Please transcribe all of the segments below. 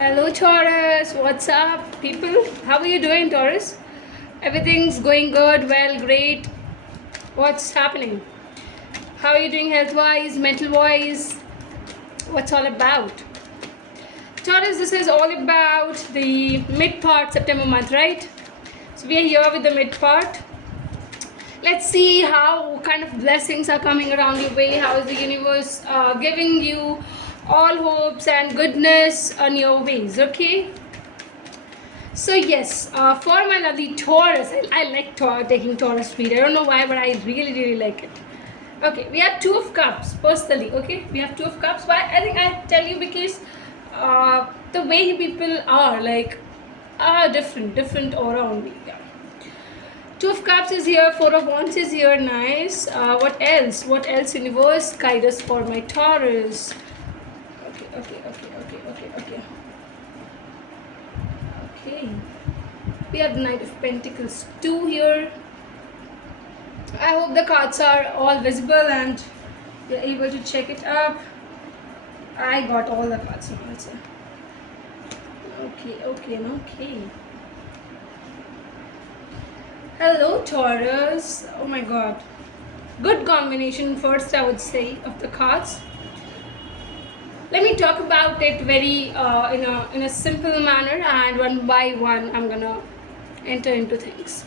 Hello Taurus, what's up people? How are you doing Taurus? Everything's going good, well, great. What's happening? How are you doing health wise, mental wise? What's all about? Taurus, this is all about the mid part September month, right? So we are here with the mid part. Let's see how kind of blessings are coming around your way. How is the universe giving you all hopes and goodness on your ways, okay? So yes, for my lovely Taurus, I like taking Taurus read. I don't know why, but I really like it. Okay, we have Two of Cups personally. Okay, we have Two of Cups. Why? I think I tell you because the way people are like are different aura on me. Yeah. Two of Cups is here. Four of Wands is here. Nice. What else? What else? Universe guide us for my Taurus. Okay. Okay. We have the Knight of Pentacles 2 here. I hope the cards are all visible and you're able to check it up. I got all the cards also. Okay. Hello Taurus. Oh my god. Good combination first, I would say, of the cards. Let me talk about it very in a simple manner, and one by one I'm gonna enter into things.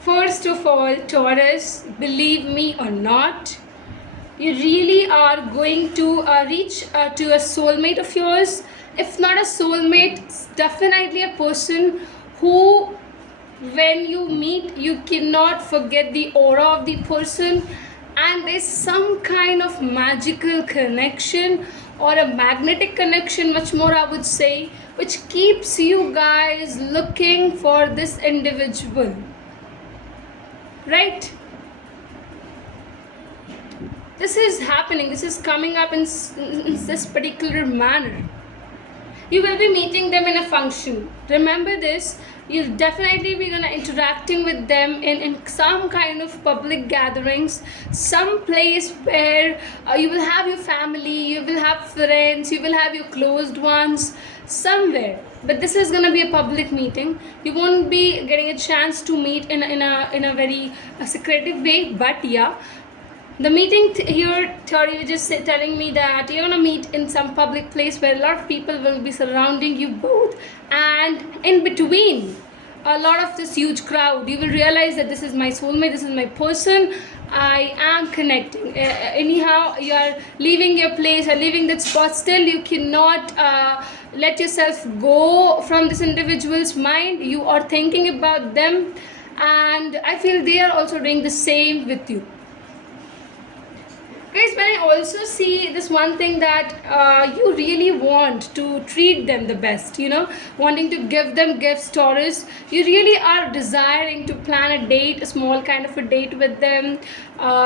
First of all, Taurus, believe me or not, you really are going to reach to a soulmate of yours. If not a soulmate, definitely a person who, when you meet, you cannot forget the aura of the person, and there's some kind of magical connection or a magnetic connection, much more I would say, which keeps you guys looking for this individual, right? This is happening, this is coming up in this particular manner. You will be meeting them in a function. Remember this, you'll definitely be gonna interacting with them in some kind of public gatherings, some place where you will have your family, you will have friends, you will have your closed ones somewhere. But this is gonna be a public meeting. You won't be getting a chance to meet in a very secretive way, but yeah, the meeting here theory was just telling me that you're gonna meet in some public place where a lot of people will be surrounding you both, and in between a lot of this huge crowd, you will realize that this is my soulmate, this is my person, I am connecting. Anyhow, you are leaving your place or leaving that spot, still you cannot let yourself go from this individual's mind. You are thinking about them, and I feel they are also doing the same with you. Guys, when I also see this one thing that you really want to treat them the best, wanting to give them gifts, Taurus, you really are desiring to plan a date, a small kind of a date with them.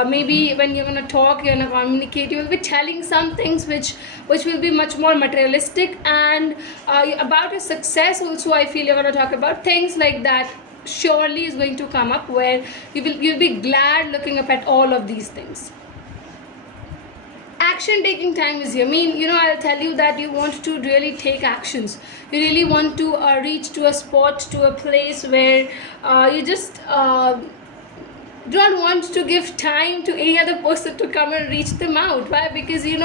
Maybe when you're going to talk, you're going to communicate, you will be telling some things which will be much more materialistic, and about your success also, I feel you're going to talk about things like that. Surely is going to come up where you'll be glad looking up at all of these things. Action taking time is here. I'll tell you that you want to really take actions. You really want to reach to a spot, to a place where you just don't want to give time to any other person to come and reach them out. Why? Because you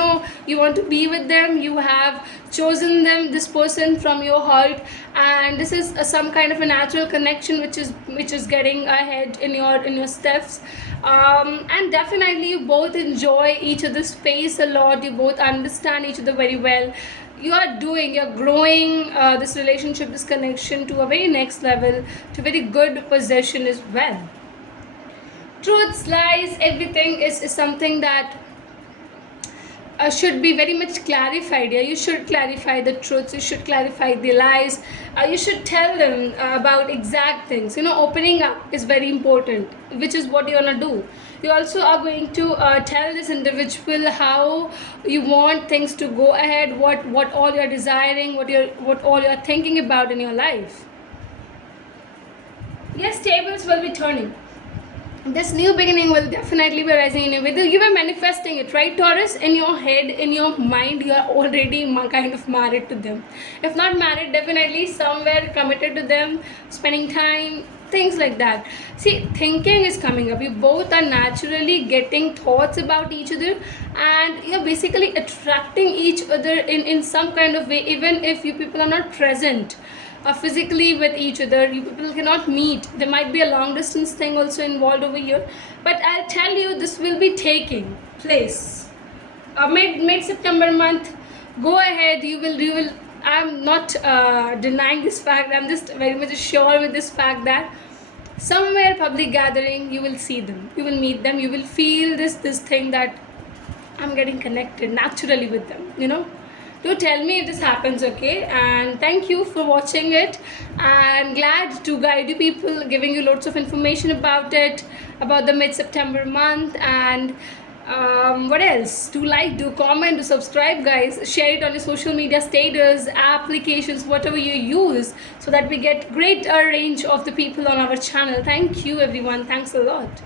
want to be with them, you have chosen this person from your heart, and this is some kind of a natural connection which is getting ahead in your steps. And definitely you both enjoy each other's space a lot, you both understand each other very well. You're growing this relationship, this connection to a very next level, to very good position as well. Truths, lies, everything is something that should be very much clarified. You should clarify the truths, you should clarify the lies, you should tell them about exact things. Opening up is very important, which is what you're gonna do. You also are going to tell this individual how you want things to go ahead, what all you're desiring, what all you're thinking about in your life. Yes, tables will be turning. this new beginning will definitely be rising in you. Whether you were manifesting it, right, Taurus? In your head, in your mind, you are already kind of married to them. If not married, definitely somewhere committed to them, spending time, things like that. See, thinking is coming up. You both are naturally getting thoughts about each other, and you're basically attracting each other in some kind of way, even if you people are not present physically with each other. You people cannot meet. There might be a long distance thing also involved over here, but I'll tell you, this will be taking place mid September month. Go ahead, you will. I'm not denying this fact. I'm just very much sure with this fact that somewhere public gathering you will see them, you will meet them, you will feel this thing that I'm getting connected naturally with them, do tell me if this happens, okay? And thank you for watching it, and glad to guide you people, giving you lots of information about it, about the mid-September month. And what else? Do like, do comment, do subscribe, guys. Share it on your social media status, applications, whatever you use, so that we get greater range of the people on our channel. Thank you, everyone. Thanks a lot.